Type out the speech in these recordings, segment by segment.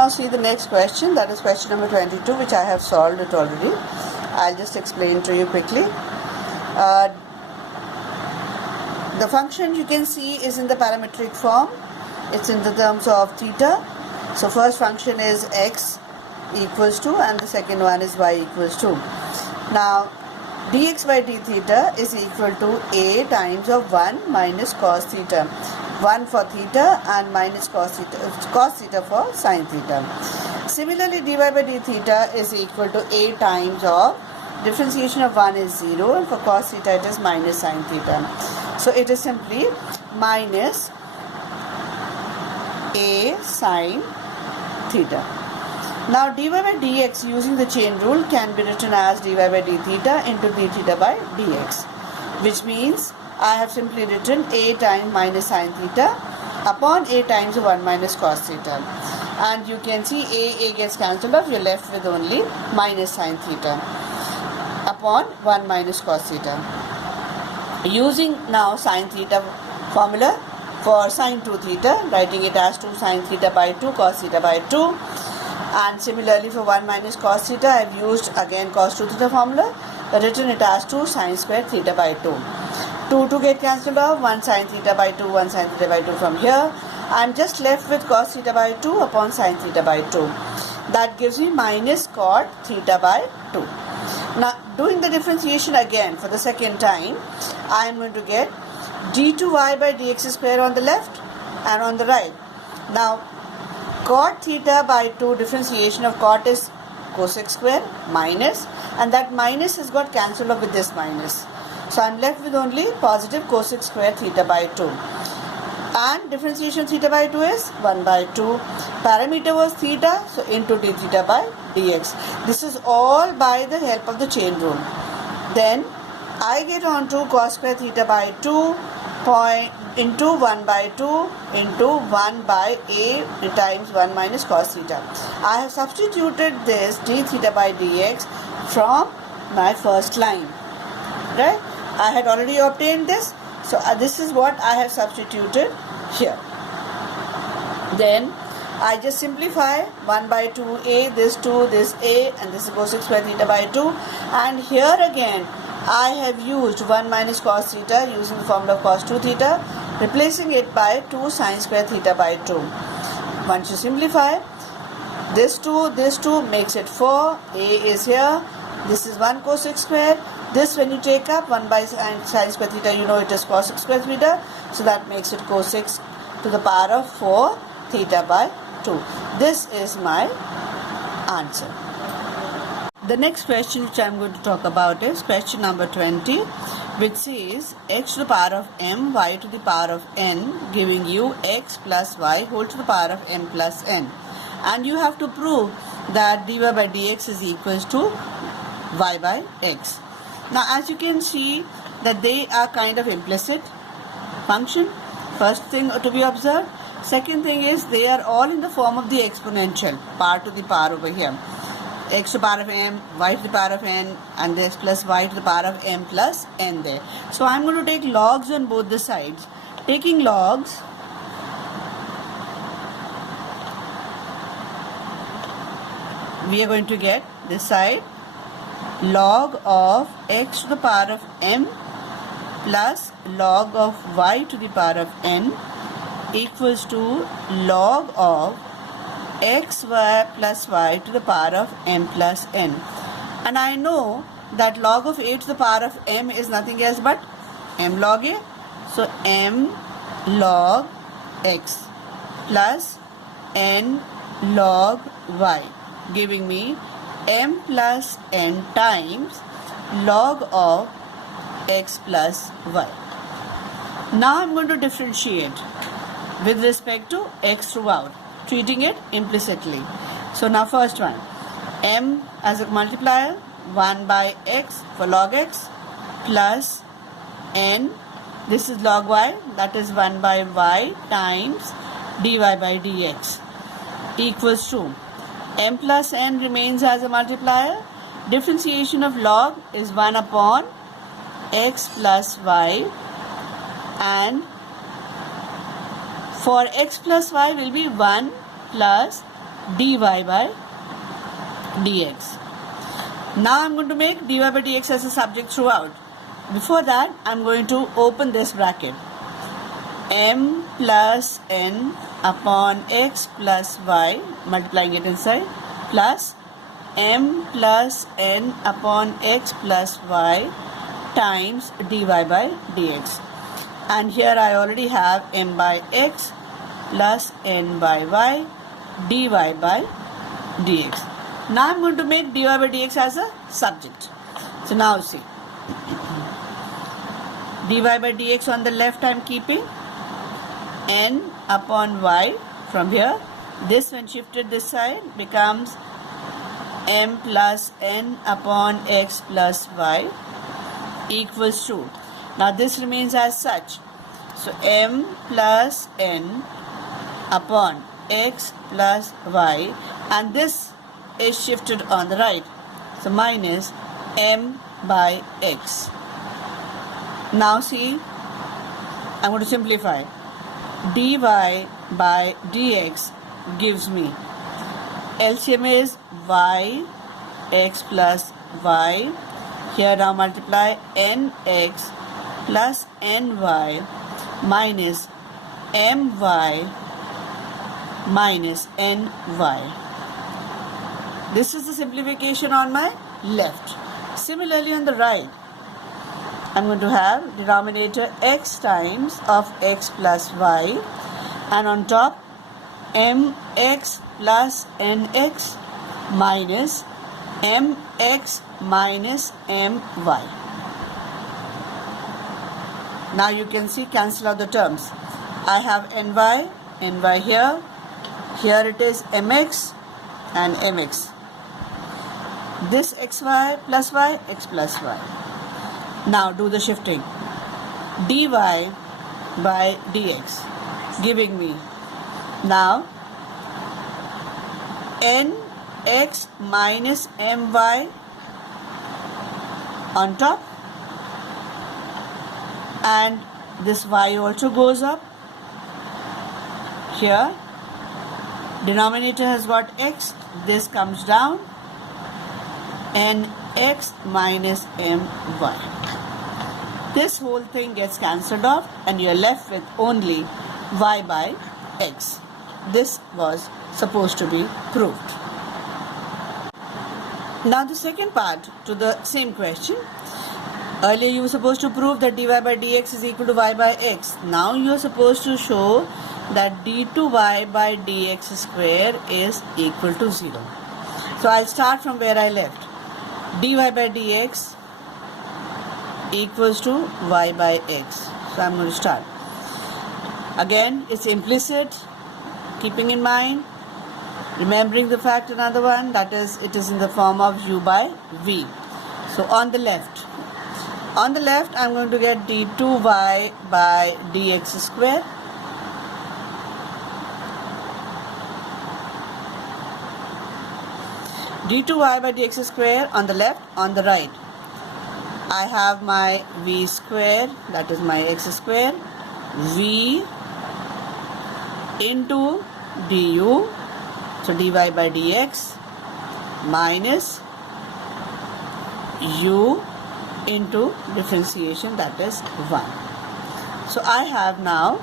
now see the next question, that is question number 22, which I have solved it already. I'll just explain to you quickly. The function you can see is in the parametric form. It's in the terms of theta. So first function is x equals to, and the second one is y equals to. Now dx by d theta is equal to a times of 1 minus cos theta. 1 for theta and minus cos theta for sin theta. Similarly, dy by d theta is equal to a times of, differentiation of 1 is 0, and for cos theta it is minus sin theta. So it is simply minus a sin theta. Now dy by dx using the chain rule can be written as dy by d theta into d theta by dx, which means I have simply written a times minus sin theta upon a times 1 minus cos theta. And you can see a gets cancelled off, you're left with only minus sin theta upon 1 minus cos theta. Using now sin theta formula for sin 2 theta, writing it as 2 sin theta by 2 cos theta by 2. And similarly for 1 minus cos theta, I have used again cos 2 theta formula, written it as 2 sin square theta by 2. 2 get cancelled off, 1 sin theta by 2, 1 sin theta by 2 from here. I'm just left with cos theta by 2 upon sin theta by 2. That gives me minus cot theta by 2. Now doing the differentiation again for the second time, I am going to get d2y by dx square on the left and on the right. Now cot theta by 2, differentiation of cot is cosec square minus, and that minus has got cancelled off with this minus. So I am left with only positive cosec square theta by 2. And differentiation theta by 2 is 1 by 2. Parameter was theta, so into d theta by dx. This is all by the help of the chain rule. Then I get on to cos square theta by 2 into 1 by 2 into 1 by a times 1 minus cos theta. I have substituted this d theta by dx from my first line. Right? I had already obtained this. So this is what I have substituted here. Then I just simplify 1 by 2a, this 2, this a, and this is cosec square theta by 2. And here again I have used 1 minus cos theta using the formula of cos 2 theta, replacing it by 2 sin square theta by 2. Once you simplify, this 2 makes it 4, a is here, this is 1 cosec square. This when you take up 1 by sin square theta, you know it is cosec square theta, so that makes it cosec to the power of 4 theta by 2. This is my answer. The next question which I am going to talk about is question number 20, which says x to the power of m, y to the power of n, giving you x plus y whole to the power of m plus n. And you have to prove that dy by dx is equals to y by x. Now as you can see that they are kind of implicit function, first thing to be observed. Second thing is they are all in the form of the exponential, power to the power over here. X to the power of m, y to the power of n, and this plus y to the power of m plus n there. So I am going to take logs on both the sides. Taking logs, we are going to get this side log of x to the power of m plus log of y to the power of n equals to log of x plus y to the power of m plus n. And I know that log of a to the power of m is nothing else but m log a. So m log x plus n log y, giving me m plus n times log of x plus y. Now I am going to differentiate with respect to x throughout, treating it implicitly. So now first one, m as a multiplier, 1 by x for log x plus n, this is log y, that is 1 by y times dy by dx equals to m plus n remains as a multiplier. Differentiation of log is 1 upon x plus y, and for x plus y will be 1 plus dy by dx. Now I'm going to make dy by dx as a subject throughout. Before that, I'm going to open this bracket. M plus n upon x plus y, multiplying it inside, plus m plus n upon x plus y times dy by dx. And here I already have m by x plus n by y dy by dx. Now I'm going to make dy by dx as a subject. So now see, dy by dx on the left I'm keeping n upon y from here. This when shifted this side becomes m plus n upon x plus y equals to, now this remains as such, so m plus n upon x plus y, and this is shifted on the right, so minus m by x. Now see, I'm going to simplify. Dy by dx gives me LCM is y x plus y. Here now multiply nx plus ny minus my minus ny. This is the simplification on my left. Similarly on the right, I'm going to have denominator x times of x plus y, and on top mx plus nx minus mx minus my. Now you can see, cancel out the terms. I have ny here it is mx and mx. This xy plus y, x plus y. Now do the shifting. Dy by dx giving me now nx minus my on top, and this y also goes up. Here denominator has got x, this comes down, and x minus my. This whole thing gets cancelled off and you're left with only y by x. This was supposed to be proved. Now the second part to the same question. Earlier you were supposed to prove that dy by dx is equal to y by x. Now you are supposed to show that d2y by dx square is equal to 0. So I'll start from where I left. Dy by dx equals to y by x. So I'm going to start. Again, it's implicit, keeping in mind, remembering the fact another one, that is, it is in the form of u by v. So on the left I'm going to get d2y by dx square d2y by dx square on the left. On the right I have my v square, that is my x square, v into du, so dy by dx, minus u into differentiation, that is 1. So I have now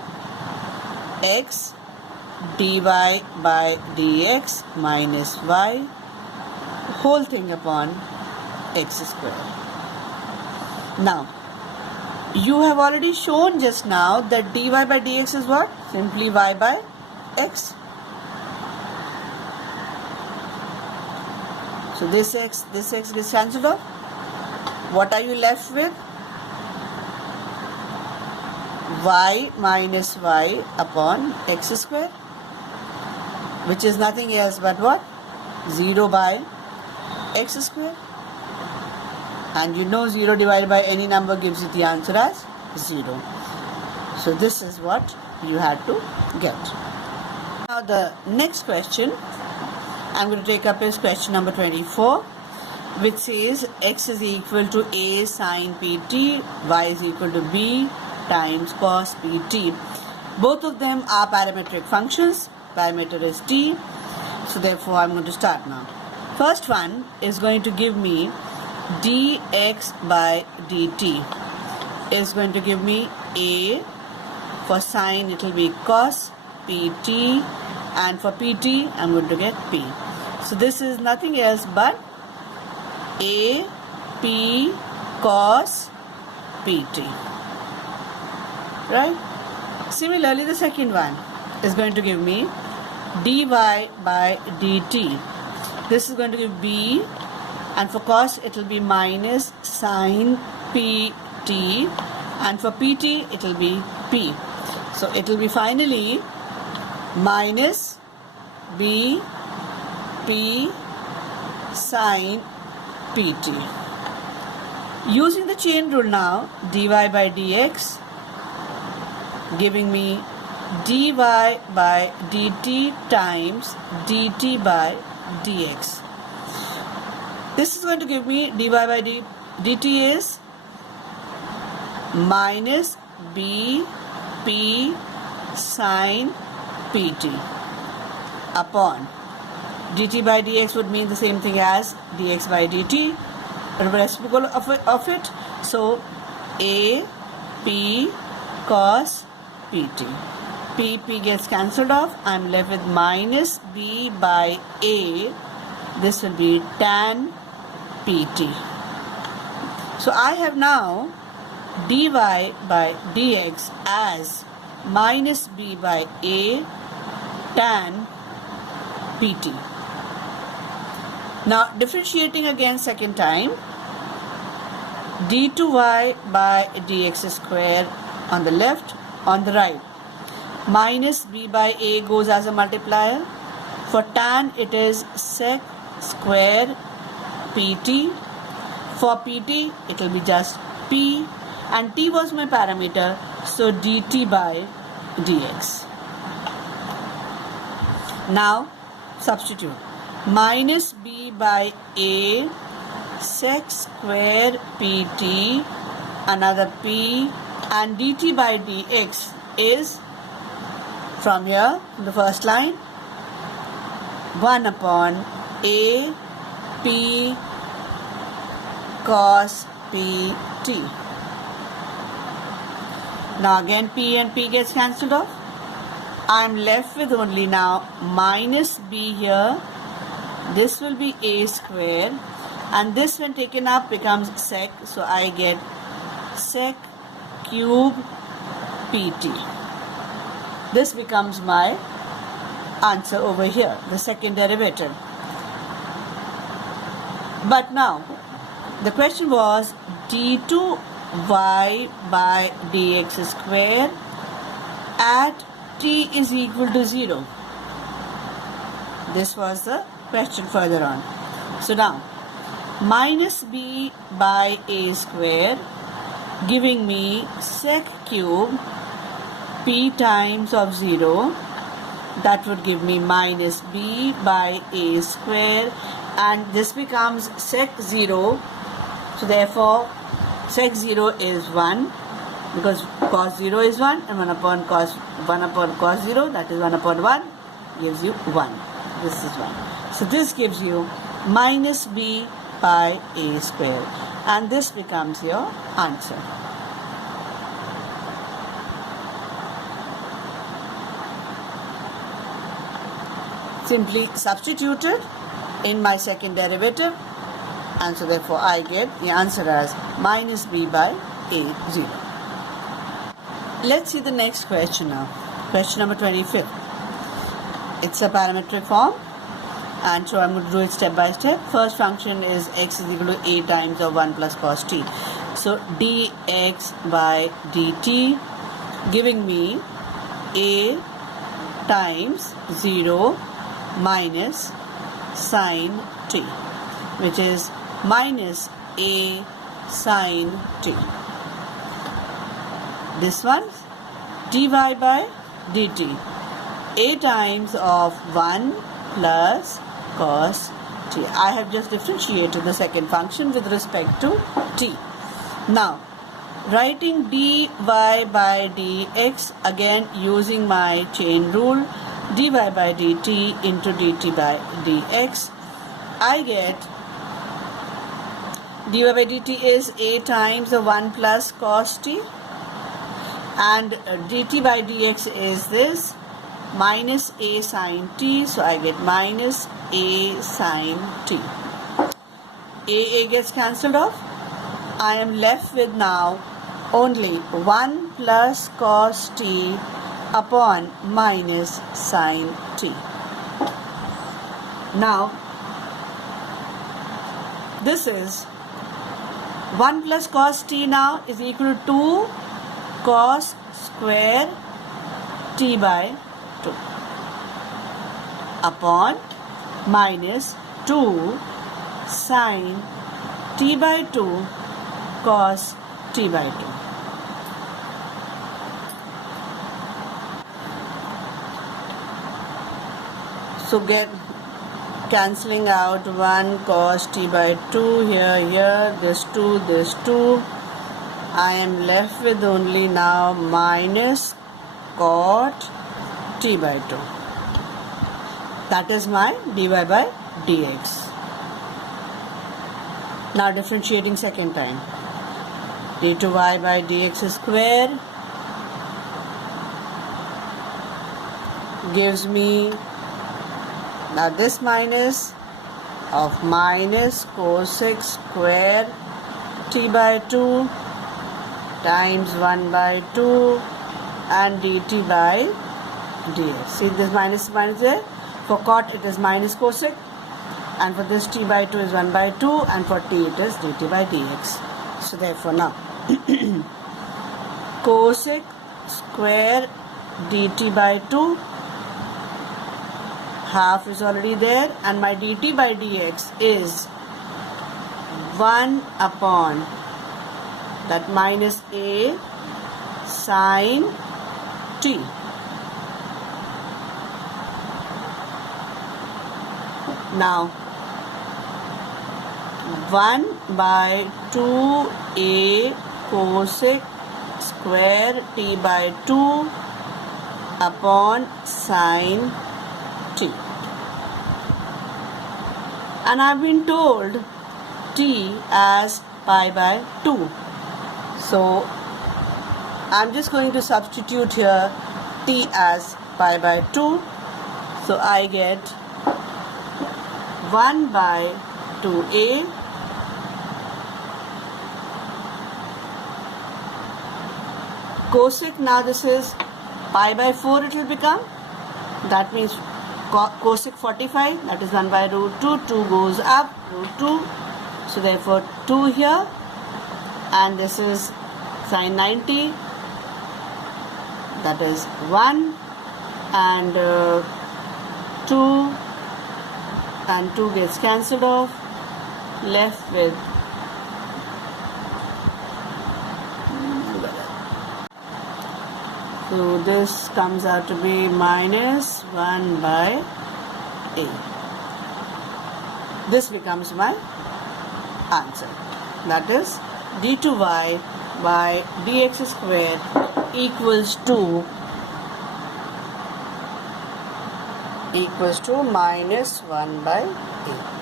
x dy by dx minus y whole thing upon x square. Now, you have already shown just now that dy by dx is what? Simply y by x. So this x gets cancelled off. What are you left with? Y minus y upon x square, which is nothing else but what? 0 by x square. And you know 0 divided by any number gives you the answer as 0. So this is what you had to get. Now the next question I'm going to take up is question number 24, which says x is equal to a sine pt, y is equal to b times cos pt. Both of them are parametric functions. Parameter is t. So therefore I'm going to start now. First one is going to give me dx by dt is going to give me a. For sine it will be cos pt, and for pt I'm going to get p. So this is nothing else but a p cos pt, right? Similarly, the second one is going to give me dy by dt. This is going to give b, and for cos it will be minus sine pt, and for pt it will be p. So it will be finally minus b p sine pt. Using the chain rule now, dy by dx giving me dy by dt times dt by dx. This is going to give me dy by dt is minus b p sine pt upon dt by dx would mean the same thing as dx by dt, a reciprocal of it. So a p cos pt. P gets cancelled off. I'm left with minus b by a. This will be tan pt. So I have now dy by dx as minus b by a tan pt. Now differentiating again second time, d2y by dx square on the left, on the right, minus b by a goes as a multiplier. For tan it is sec square pt. For pt it will be just p, and t was my parameter, so dt by dx. Now substitute minus b by a sec square pt, another p, and dt by dx is from here, from the first line, 1 upon a p cos pt. Now again p and p gets cancelled off. I am left with only now minus b here. This will be a square, and this when taken up becomes sec, so I get sec cube pt. This becomes my answer over here, the second derivative. But now the question was d2y by dx square at t is equal to 0. This was the question further on. So now minus b by a square giving me sec cube p times of 0, that would give me minus b by a square, and this becomes sec 0. So therefore sec 0 is 1, because cos 0 is 1, and 1 upon cos 0, that is 1 upon 1, gives you 1. This is 1. So this gives you minus b by a square, and this becomes your answer. Simply substituted in my second derivative, and so therefore I get the answer as minus b by a 0. Let's see the next question now. Question number 25. It's a parametric form, and so I'm going to do it step by step. First function is x is equal to a times of 1 plus cos t. So dx by dt giving me a times 0 minus sine t, which is minus a sine t. This one dy by dt, a times of 1 plus cos t. I have just differentiated the second function with respect to t. Now writing dy by dx again using my chain rule, dy by dt into dt by dx. I get dy by dt is a times the 1 plus cos t, and dt by dx is this minus a sine t, so I get minus a sine t. A gets cancelled off. I am left with now only 1 plus cos t upon minus sine t. Now this is 1 plus cos t now is equal to cos square t by 2 upon minus 2 sine t by 2 cos t by 2. So get cancelling out 1 cos t by 2 here, this 2. I am left with only now minus cot t by 2. That is my dy by dx. Now differentiating second time. d2y by dx square gives me now this minus of minus cosec square t by 2 times 1 by 2 and dt by dx. See this minus there? For cot it is minus cosec, and for this t by 2 is 1 by 2, and for t it is dt by dx. So therefore now cosec square dt by 2, half is already there, and my dt by dx is 1 upon that minus a sine t. Now 1 by 2a cosec square t by 2 upon sine t, and I have been told t as pi by 2. So I am just going to substitute here t as pi by 2. So I get 1 by 2a cosec, now this is pi by 4 it will become, that means cosec 45, that is 1 by root 2, 2 goes up, root 2, so therefore 2 here, and this is sine 90, that is 1, and 2 and 2 gets cancelled off, left with so this comes out to be minus 1 by a. This becomes my answer, that is d2y by dx square equals to minus 1 by a.